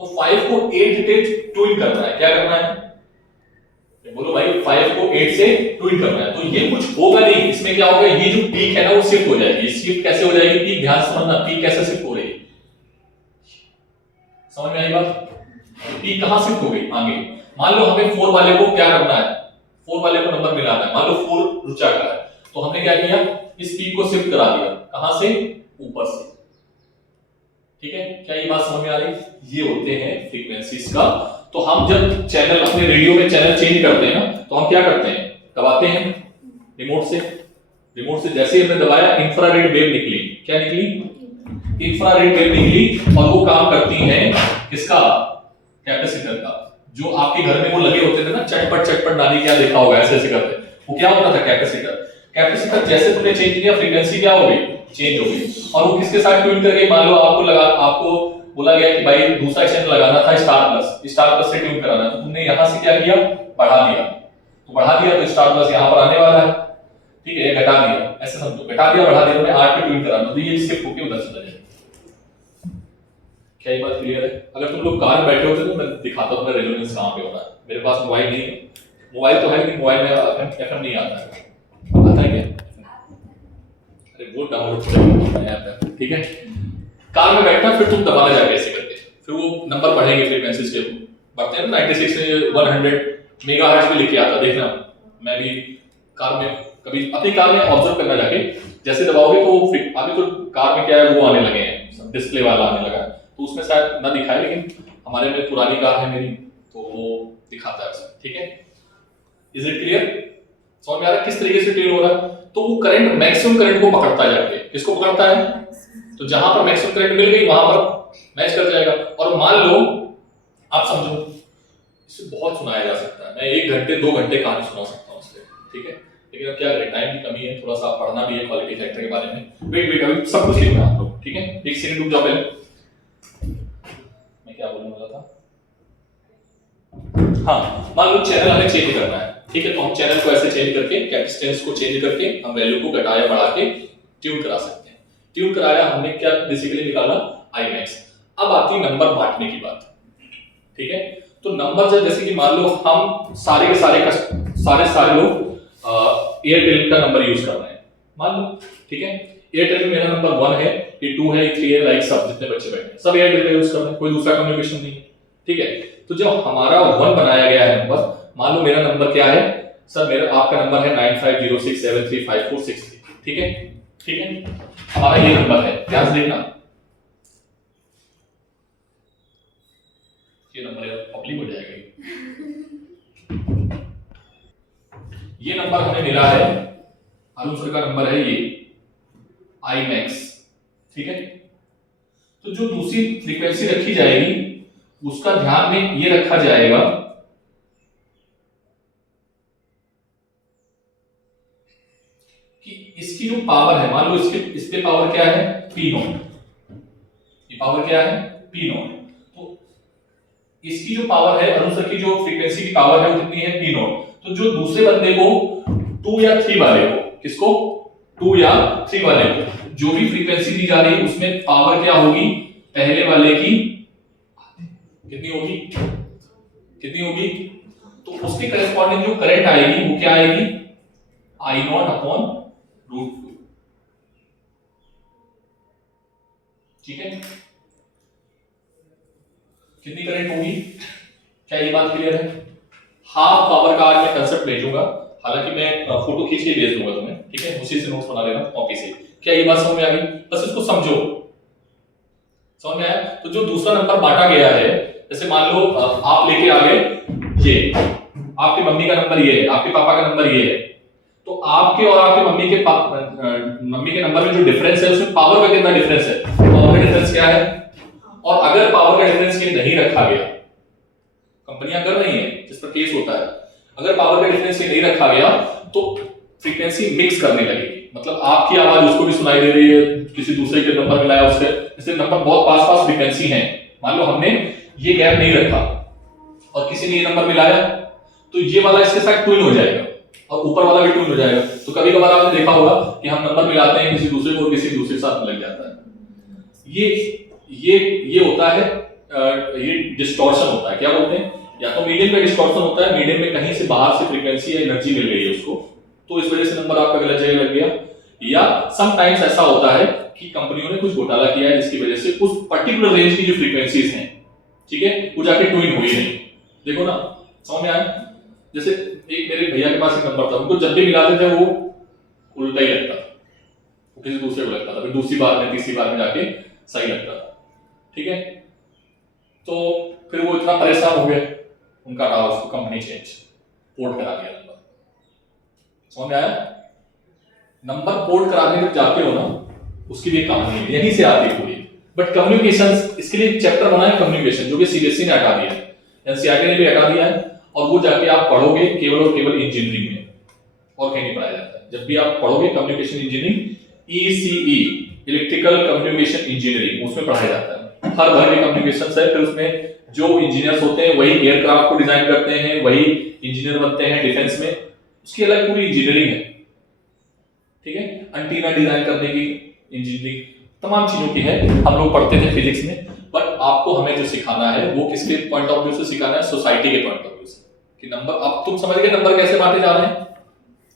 तो 5 को 8 से ट्विन करना है। क्या करना है, बोलो भाई, 5 को 8 से ट्विन करना है। तो ये कुछ होगा नहीं, इसमें क्या होगा, ये जो पीक है ना वो शिफ्ट हो जाएगी। शिफ्ट कैसे हो जाएगी पीक, ध्यान से समझना, पीक कैसे शिफ्ट हो रही है, समझ में आई बात? पीक कहां शिफ्ट हो गई आगे। मान लो हमें 4 वाले को क्या करना है, 4 वाले को नंबर मिलाना है। मान लो 4 रुचा का है, तो हमने क्या किया, इस पीक को शिफ्ट करा दिया, कहां से, ऊपर से। ठीक है, क्या ये बात समझ में आ रही? ये होते हैं फ्रीक्वेंसीज का। तो हम जब चैनल अपने रेडियो में चैनल चेंज करते हैं ना, तो हम क्या करते हैं, दबाते हैं रिमोट से। रिमोट से जैसे ही हमने दबाया, इंफ्रारेड वेव निकली। क्या निकली? इंफ्रारेड वेव निकली, और वो काम करती हैं किसका? कैपेसिटर का। जो आपके घर में वो लगे होते थे ना, चटपट चटपट, नानी क्या देखा होगा, ऐसे ऐसे करते, वो क्या होता था? कैपेसिटर। कैपेसिटर जैसे तुमने चेंज किया, फ्रीक्वेंसी क्या हो गई? चेंज हो गई। और वो किसके साथ ट्यून करके, मान लो आपको बोला गया कि भाई दूसरा चैनल लगाना था स्टार प्लस से ट्यून कराना, तो तुमने यहां से क्या किया? बढ़ा दिया। तो बढ़ा दिया तो स्टार प्लस यहां पर आने वाला है, ठीक है, घटा दिया, ऐसे समझो, घटा दिया बढ़ा दिया, तुमने 8 पे ट्यून कराना, तो ये शिफ्ट होके उधर चला जाएगा। क्या ये बात क्लियर है? अगर तुम लोग कार में बैठे होते तो मैं दिखाता हूं रेजोनेंस कहां पे होता है। मेरे पास मोबाइल नहीं है, मोबाइल तो है लेकिन मोबाइल में एफएम नहीं आता है। आता है क्या? अरे वो डाउनलोड करेंगे ऐप है, ठीक है। कार में बैठना, फिर तुम दबाना जाके ऐसे करके, फिर वो नंबर बढ़ेंगे, फ्रीक्वेंसीज के बढ़ते हैं ना, 96 से 100 मेगाहर्ट्ज में लिखे आता, देखना। मैं भी कार में कभी अपनी कार में ऑब्जर्व करना जाके, जैसे दबाओगे तो अभी तो कार में क्या है, वो आने लगे हैं, डिस्प्ले वाला आने लगा है, तो उसमें शायद ना दिखाए, लेकिन हमारे में पुरानी कार है मेरी, तो वो दिखाता है उसमें, ठीक है। Is it clear? समझ में आ रहा है किस तरीके से ट्यून हो रहा है? तो वो करंट मैक्सिमम करंट को पकड़ता है जाके। किसको पकड़ता है? तो जहां पर मैक्सिमम करंट मिल गई वहां पर मैच कर जाएगा। और मान लो, आप समझो, इसे बहुत सुनाया जा सकता है, मैं 1 घंटे 2 घंटे कहानी सुना सकता हूँ इससे, ठीक है, लेकिन अब क्या करें, टाइम की कमी है, थोड़ा सा पढ़ना भी है क्वालिटी फैक्टर के बारे में। वेट अभी सब कुछ लिखना है आप लोग, ठीक है, एक सेकंड रुक जाओ पहले। मैं क्या बोलने वाला था? हाँ, मान लो चैनल हमें चेंज करना है, ठीक है, तो हम चैनल को ऐसे चेंज करके, कैपेसिटेंस को चेंज करके, हम वैल्यू को घटाया बढ़ा के ट्यून करा सकते हैं। ट्यून कराया हमने, क्या बेसिकली निकाला? I max. अब आती नंबर बांटने की बात, ठीक है। तो नंबर जैसे कि मान लो हम सारे के सारे लोग एयरटेल का नंबर यूज कर रहे हैं, मान लो, ठीक है। एयरटेल में मेरा नंबर 1 है, ये 2 है, ये 3 है, लाइक सब जितने बच्चे बैठे हैं सब एयरटेल का यूज कर रहे हैं, कोई दूसरा कम्युनिकेशन नहीं है, ठीक है। तो जब हमारा 1 बनाया गया है नंबर, मान लो मेरा नंबर क्या है सर, मेरा आपका नंबर है 9506735463, ठीक है, ठीक है, हमारा ये नंबर है, ध्यान से देखना, ये नंबर पब्लिक हो जाएगा। ये नंबर हमें मिला है, अरुण सर का नंबर है ये आई मैक्स, ठीक है। तो जो दूसरी फ्रीक्वेंसी रखी जाएगी उसका ध्यान में ये रखा जाएगा कि इसकी जो पावर है, मान लो इस पे पावर क्या है? P नॉट, ये पावर क्या है? P not. तो इसकी जो पावर है, अरुण सर की जो फ्रीक्वेंसी की पावर है वो कितनी है? P not. तो जो दूसरे बंदे को 2 या 3 वाले को, किसको? 2 या 3 वाले को जो भी फ्रीक्वेंसी दी जा रही है उसमें पावर क्या होगी? पहले वाले की कितनी होगी? कितनी होगी? तो उसके करस्पॉन्डिंग जो करंट आएगी वो क्या आएगी? आई नॉट अपॉन रूट 2, ठीक है। कितनी करंट होगी? क्या ये बात क्लियर है? हाफ पावर का आज मैं कंसेप्ट ले लूंगा, हालांकि मैं फोटो खींच के भेज दूंगा तुम्हें, ठीक है, उसी से नोट्स बना लेना कॉपी से। क्या ये बात समझ में आ गई? बस इसको समझो, समझ में आया? तो जो दूसरा नंबर बांटा गया है, जैसे मान लो आप लेके आ गए, ये आपकी मम्मी का नंबर ये है, आपके पापा का नंबर ये है, तो आपके और आपके मम्मी के नंबर में जो डिफरेंस है उसमें पावर का कितना डिफरेंस है? पावर का डिफरेंस क्या है? और अगर पावर का डिफरेंस ये नहीं रखा गया, कंपनियां कर रही हैं जिस पर केस होता है, अगर पावर का डिफरेंस ये नहीं रखा गया तो फ्रीक्वेंसी मिक्स करने लगेगी, मतलब आपकी आवाज उसको भी सुनाई दे रही है, किसी दूसरे के नंबर मिलाया उससे, जैसे नंबर बहुत पास फ्रीक्वेंसी है, मान लो हमने ये गैप नहीं रखा और किसी ने ये नंबर मिलाया, तो ये वाला इसके साथ ट्यून हो जाएगा और ऊपर वाला भी ट्यून हो जाएगा। तो कभी कभार आपने देखा होगा कि हम नंबर मिलाते हैं किसी दूसरे को, किसी दूसरे साथ लग जाता है। ये होता है, ये डिस्टॉर्शन होता है। क्या बोलते हैं? या तो मीडियम में डिस्टॉर्शन होता है, मीडियम में कहीं से बाहर से फ्रीक्वेंसी या एनर्जी मिल गई है उसको, तो इस वजह से नंबर आपका गलत जगह लग गया। या समटाइम्स ऐसा होता है कि कंपनियों ने कुछ घोटाला किया है जिसकी वजह से उस पर्टिकुलर रेंज की जो फ्रीक्वेंसीज हैं, ठीक है, वो जाके ट्यून हुई नहीं। देखो ना, समझ में आया? जैसे एक मेरे भैया के पास एक नंबर था, उनको जब भी मिलाते थे वो उल्टा ही लगता था, वो किसी दूसरे को लगता था, फिर दूसरी बार में तीसरी बार में जाके सही लगता था। ठीक है। तो फिर वो इतना परेशान हो गए, उनका हटा उसको कंपनी चेंज, पोर्ट करा दिया नंबर। समझ में आया? नंबर पोर्ट कराने जब जाते हो ना, उसकी भी एक कहानी है, यहीं से आती है पूरी। बट कम्युनिकेशन, इसके लिए चैप्टर बना है कम्युनिकेशन, जो कि सीबीएसई ने हटा दिया है, एनसीईआरटी ने भी हटा दिया है, और वो जाके आप पढ़ोगे केवल और केवल इंजीनियरिंग में, और कहीं नहीं पढ़ाया जाता है। जब भी आप पढ़ोगे communication engineering, ECE, electrical communication engineering, उसमें पढ़ाया जाता है। हर भर के कम्युनिकेशन है, फिर उसमें जो इंजीनियर्स होते हैं वही एयरक्राफ्ट को डिजाइन करते हैं, वही इंजीनियर बनते हैं डिफेंस में, उसकी अलग पूरी इंजीनियरिंग है, ठीक है। एंटीना डिजाइन करने की इंजीनियरिंग, तमाम चीजों की है, हम लोग पढ़ते थे फिजिक्स में। बट आपको हमें जो सिखाना है वो किसके पॉइंट ऑफ व्यू से सिखाना है? सोसाइटी के पॉइंट ऑफ व्यू से, कि नंबर, अब तुम समझ गए नंबर कैसे बांटे जा रहे हैं।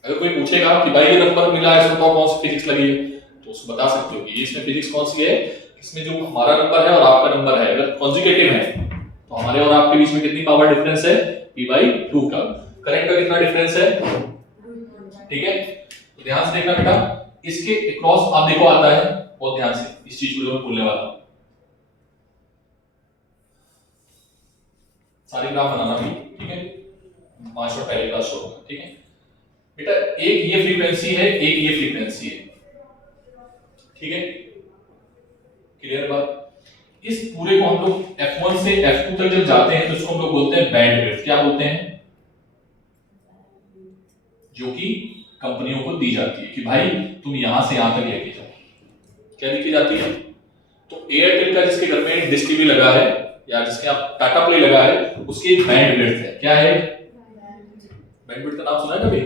अगर कोई पूछेगा कि भाई ये नंबर मिला है, इसमें तो कौन सी फिजिक्स लगी है, तो उसको बता सकते हो कि ये इसमें फिजिक्स कौन सी है, इसमें जो हमारा नंबर है और आपका नंबर है अगर कॉन्जुगेटिव है, तो हमारे और आपके बीच में कितनी पावर डिफरेंस है? p/2 का। करंट का कितना डिफरेंस है? ठीक है, तो ध्यान से देखना बेटा, इसके अक्रॉस आप देखो आता है, बहुत ध्यान से इस चीज को जो मैं बोलने वाला हूं, सारी ग्राफ बनाना भी, ठीक है, 5 मिनट पहले क्लास शुरू होगा, ठीक है बेटा। एक ये फ्रीक्वेंसी है, एक ये फ्रीक्वेंसी है, ठीक है, क्लियर बात। इस पूरे को हम लोग f1 से f2 तक जब जाते हैं तो इसको हम लोग बोलते हैं बैंडविड्थ। क्या बोलते हैं? जो कि कंपनियों को दी जाती है कि भाई तुम यहां से यहां तक लेके जाओ। क्या दी जाती है? तो एयरटेल का जिसके घर में डिश टीवी लगा है, या जिसके आप टाटा प्ले लगा है, उसकी एक बैंडविड्थ है। क्या है? बैंडविड्थ का नाम सुना है कभी?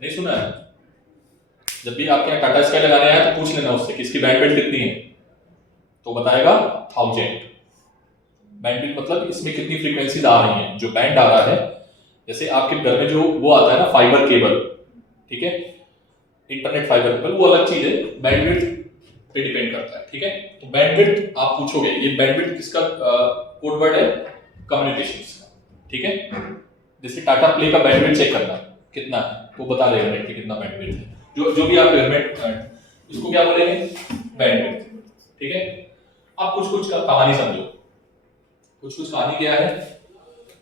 नहीं सुना है? जब भी आपके यहाँ टाटा स्काई लगाने आया तो पूछ लेना उससे कि इसकी बैंडविड्थ कितनी है, तो बताएगा 1000। बैंडविड्थ मतलब इसमें कितनी फ्रीक्वेंसीज आ रही हैं, जो बैंड आ रहा है। जैसे आपके घर में जो वो आता है ना फाइबर केबल, ठीक है, इंटरनेट फाइबर केबल, वो अलग चीज है, बैंडविड्थ पे डिपेंड करता है, ठीक है। तो बैंडविड्थ आप पूछोगे, ये बैंडविड्थ किसका कोड वर्ड है? कम्युनिकेशंस का, ठीक है। जैसे टाटा प्ले का बैंडविड्थ चेक करना कितना है, वो बता देगा नेट पे कितना बैंडविड्थ है, जो भी आप घर में, इसको क्या बोलेंगे? बैंडविड्थ, ठीक है। अब कुछ कुछ का कहानी समझो। कुछ कुछ कहानी क्या है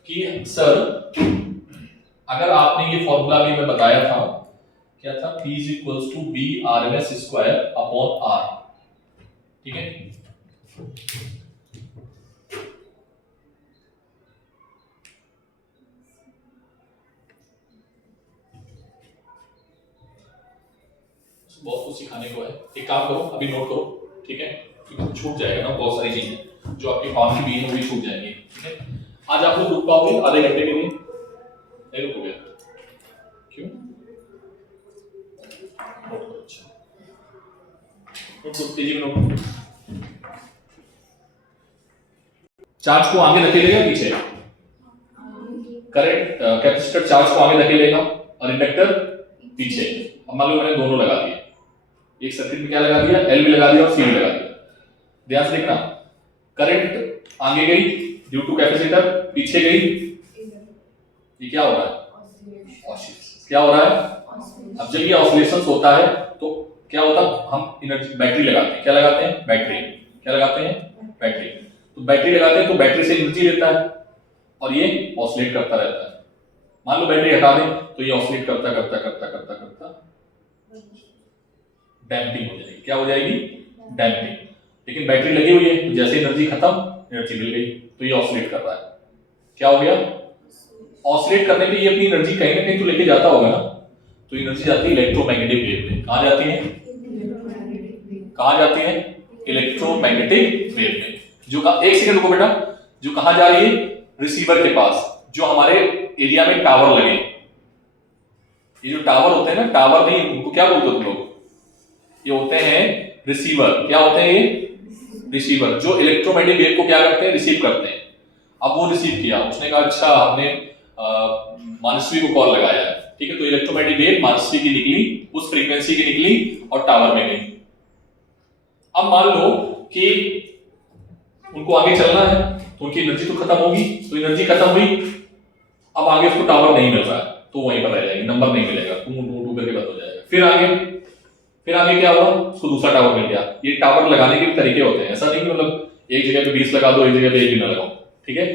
कि सर अगर आपने ये फॉर्मूला भी मैं बताया था, क्या था? P = V/RMS² R, ठीक है। बहुत कुछ सिखाने को है, एक काम करो अभी नोट करो, ठीक है, क्योंकि छूट जाएगा ना बहुत सारी चीजें जो आपकी फॉर्म की भी है वो भी छूट जाएंगी, ठीक है। आज आप लोग रुक पाओगे आधे घंटे के लिए? नहीं रुकोगे? क्यों? नोट करो, अच्छा नोट तेजी में नोट। चार्ज को आगे धकेलेगा पीछे? करंट कैपेसिटर चार्ज को आगे धकेलेगा और इंडक्टर पीछे। अब मान लो मैंने दोनों लगा दिए, एक सर्किट में क्या लगा दिया? L भी लगा दिया और C भी लगा दिया। ध्यान से देखना, करंट आगे गई ड्यू टू कैपेसिटर, पीछे गई, ये क्या हो रहा है? ऑसिलेशन। क्या हो रहा है? अब जब ये ऑसिलेशन होता है तो क्या होता है? हम एनर्जी बैटरी लगाते हैं। क्या लगाते हैं? बैटरी। क्या लगाते हैं? बैटरी। तो बैटरी लगाते हैं तो बैटरी से एनर्जी लेता है और ये ऑसिलेट करता रहता है। मान लो बैटरी हटा दें तो ये ऑसिलेट करता करता करता करता करता डैम्पिंग हो जाएगी। क्या हो जाएगी? डैम्पिंग। लेकिन बैटरी लगी हुई है तो जैसे एनर्जी खत्म, एनर्जी मिल गई, तो ये ऑसिलेट कर रहा है। क्या हो गया? ऑसिलेट करने पे ये अपनी एनर्जी कहीं ना कहीं तो लेके जाता होगा ना, तो एनर्जी जाती है इलेक्ट्रोमैग्नेटिक वेव में। कहाँ जाती है? कहाँ जाती है? इलेक्ट्रोमैग्नेटिक वेव में। जो एक सेकंड रुको बेटा, जो कहाँ जा रही है? रिसीवर के पास, जो हमारे एरिया में टावर लगे। ये जो टावर होते हैं ना, टावर नहीं, उनको क्या बोलते हो तुम लोग? ये होते हैं रिसीवर। क्या होते हैं ये? रिसीवर, जो इलेक्ट्रोमैग्नेटिक वेव को क्या करते हैं? रिसीव करते हैं। अब वो रिसीव किया, उसने कहा अच्छा हमने मानसवी को कॉल लगाया है, ठीक है, तो इलेक्ट्रोमैग्नेटिक वेव मानसवी की निकली, उस फ्रीक्वेंसी की निकली और टावर में गई। अब मान लो कि उनको आगे चलना है तो उनकी एनर्जी तो खत्म होगी, तो एनर्जी खत्म हुई, अब आगे उसको टावर नहीं मिल रहा है तो वहीं पर रह जाएगी, नंबर नहीं मिलेगा, टू करके बंद हो जाएगा। फिर आगे क्या हुआ? उसको दूसरा टावर मिल गया। ये टावर लगाने के भी तरीके होते हैं, ऐसा नहीं कि मतलब एक जगह पे 20 लगा दो, एक जगह पे 1 भी ना लगाओ, ठीक है।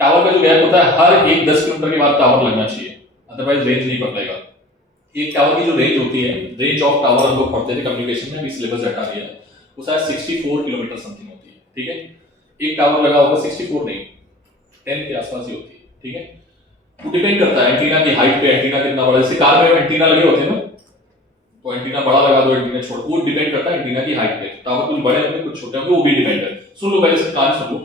टावर का जो गैप होता है हर एक 10 किलोमीटर के बाद टावर लगना चाहिए, अदरवाइज रेंज नहीं पकड़ेगा। एक टावर की जो रेंज होती है, रेंज ऑफ टावर हम लोग पढ़ते थे कम्युनिकेशन में, अभी सिलेबस हटा दिया है, वो शायद 64 किलोमीटर समथिंग होती है, ठीक है। एक टावर लगा होगा 64 नहीं, 10 के आसपास ही होती है, ठीक है। वो डिपेंड करता है एंटीना की हाइट पे, एंटीना कितना बड़ा, जैसे कार में एंटीना लगे होते हैं ना, तो एंटीना बड़ा लगा दो, एंटीना छोटा, वो डिपेंड करता है एंटीना की हाइट पे। टावर कुछ बड़े होंगे कुछ छोटे होंगे, वो भी डिपेंड है। सुन लो पहले से कहानी सुन लो,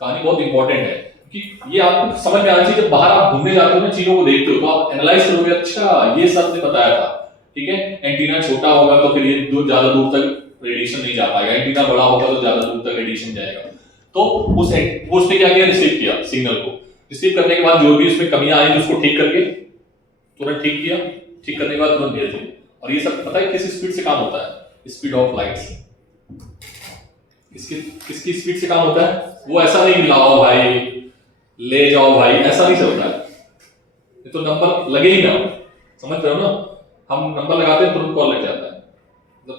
कहानी बहुत इंपॉर्टेंट है कि ये आपको समझ में आना चाहिए। जब बाहर आप घूमने जाते हो ना, चीजों को देखते हो तो आप एनालाइज करोगे, अच्छा ये सब ने बताया था, ठीक है। एंटीना छोटा होगा तो फिर ये ज्यादा दूर तक रेडिएशन नहीं जा पाएगा, एंटीना बड़ा होगा तो ज्यादा दूर तक रेडिएशन जाएगा। तो उसने क्या किया, रिसीव किया सिग्नल को, रिसीव करने के बाद जो भी उसमें कमियां आई उसको ठीक करके तुरंत ठीक किया, ठीक करने के बाद तुरंत भेज दिया। और ये सब पता है किस स्पीड से काम होता है, स्पीड ऑफ लाइट से। किसकी स्पीड से काम होता है, वो ऐसा नहीं लाओ भाई ले जाओ भाई, ऐसा नहीं चलता है। ये तो नंबर लगे ही ना, समझ रहे हो ना, हम नंबर लगाते हैं तुरंत कॉल लग जाता है, मतलब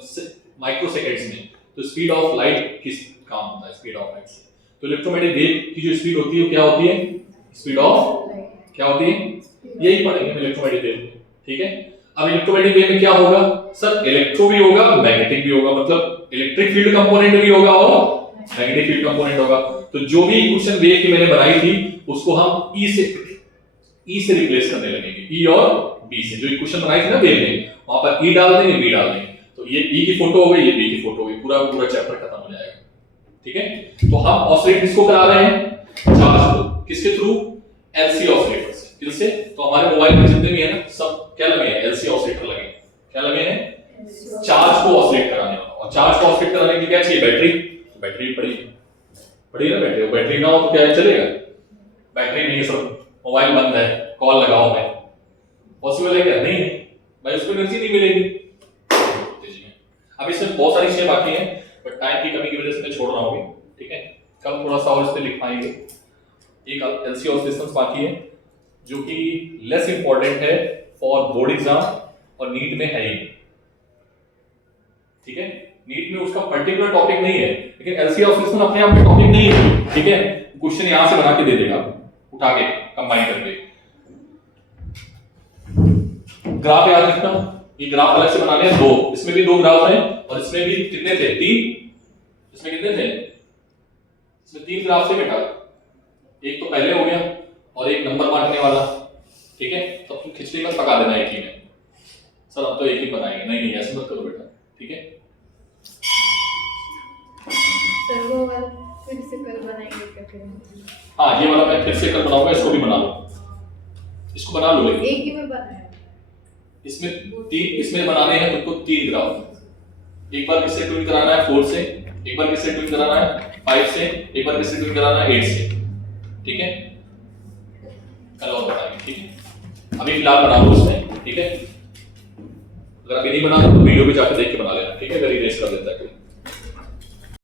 माइक्रो सेकेंड्स में। तो स्पीड ऑफ लाइट किस काम होता है, स्पीड ऑफ लाइट से। तो इलेक्ट्रोमैग्नेटिक वेव की जो स्पीड होती है वो क्या होती है, स्पीड ऑफ क्या होती है, यही पढ़ेंगे इलेक्ट्रोमैग्नेटिक वेव में, ठीक है। अब इलेक्ट्रोमैग्नेटिक वेव में क्या होगा सर, इलेक्ट्रो भी होगा मैग्नेटिक भी होगा, मतलब इलेक्ट्रिक फील्ड कंपोनेंट भी होगा और मैग्नेटिक फील्ड कंपोनेंट होगा। तो जो भी इक्वेशन वेव की मैंने बनाई थी उसको हम ई से रिप्लेस करने लगेंगे, ई और बी से। जो इक्वेशन बनाई थी ना वेव में, वहां पर ई डाल देंगे, बी डाल देंगे, तो ये ई की फोटो हो गई, ये बी की फोटो हो गई, पूरा चैप्टर खत्म हो जाएगा, ठीक है। तो हम ऑसिलेट किसको करा रहे हैं, चार्ज को, किसके थ्रू, एलसी ऑसिलेटर से। किससे, तो हमारे मोबाइल में जितने भी है ना सब क्या लगे हैं, एलसी ऑसिलेटर लगे हैं। क्या लगे हैं, चार्ज को ऑसिलेट कराने वाला। और चार्ज को ऑसिलेट कराने के लिए क्या चाहिए, बैटरी। तो बैटरी पड़ी ना, बैटरी ना हो तो क्या चलेगा, बैटरी नहीं है, सब मोबाइल बंद है, कॉल लगाओ मैं, पॉसिबल है क्या, नहीं है भाई, उसको एनर्जी नहीं मिलेगी। अब इसमें बहुत सारी चीजें बाकी हैं, बट टाइम की कमी की वजह से मैं छोड़ रहा हूँ, ठीक है। कल थोड़ा सा और इस पे लिख पाएंगे। एक एलसी ऑसिलेशंस बाकी है जो कि लेस इंपॉर्टेंट है फॉर बोर्ड एग्जाम और नीट में है ही, ठीक है। नीट में उसका पर्टिकुलर टॉपिक नहीं है, लेकिन एलसी ऑसिलेशन अपने आप में टॉपिक नहीं है, ठीक है। क्वेश्चन यहां से बना के दे देगा उठा के कंबाइन करके। ग्राफ याद रखना, ये ग्राफ अलग से बनाने हैं दो, इसमें भी 2 ग्राफ हैं और इसमें भी कितने थे, 3। इसमें कितने थे, इसमें 3 ग्राफ थे बेटा, एक तो पहले हो गया और एक नंबर बांटने वाला, ठीक है। तब तुम खिचड़ी मत पका देना एक ही में, सर अब तो एक ही बनाएंगे, नहीं ऐसे मत करो बेटा, ठीक है। सर वो वाला फिर से कल बनाएंगे क्या करेंगे? हाँ ये वाला मैं फिर से कल बनाऊंगा, इसको भी बना लो, इसको बना लो। लेकिन एक ही में बनाया इसमें बनाने हैं तुमको 3 ग्राफ। एक बार किससे ट्यून कराना है, 4 से, एक बार किससे ट्यून कराना है, 5 से, एक बार किससे ट्यून कराना है, 8 से, ठीक है। कल और बताएंगे, ठीक है। अभी फिलहाल बना लो उसमें, ठीक है। अगर अभी नहीं बना तो वीडियो भी जाकर देख के बना लेना, ठीक है, अगर इरेज कर देता है।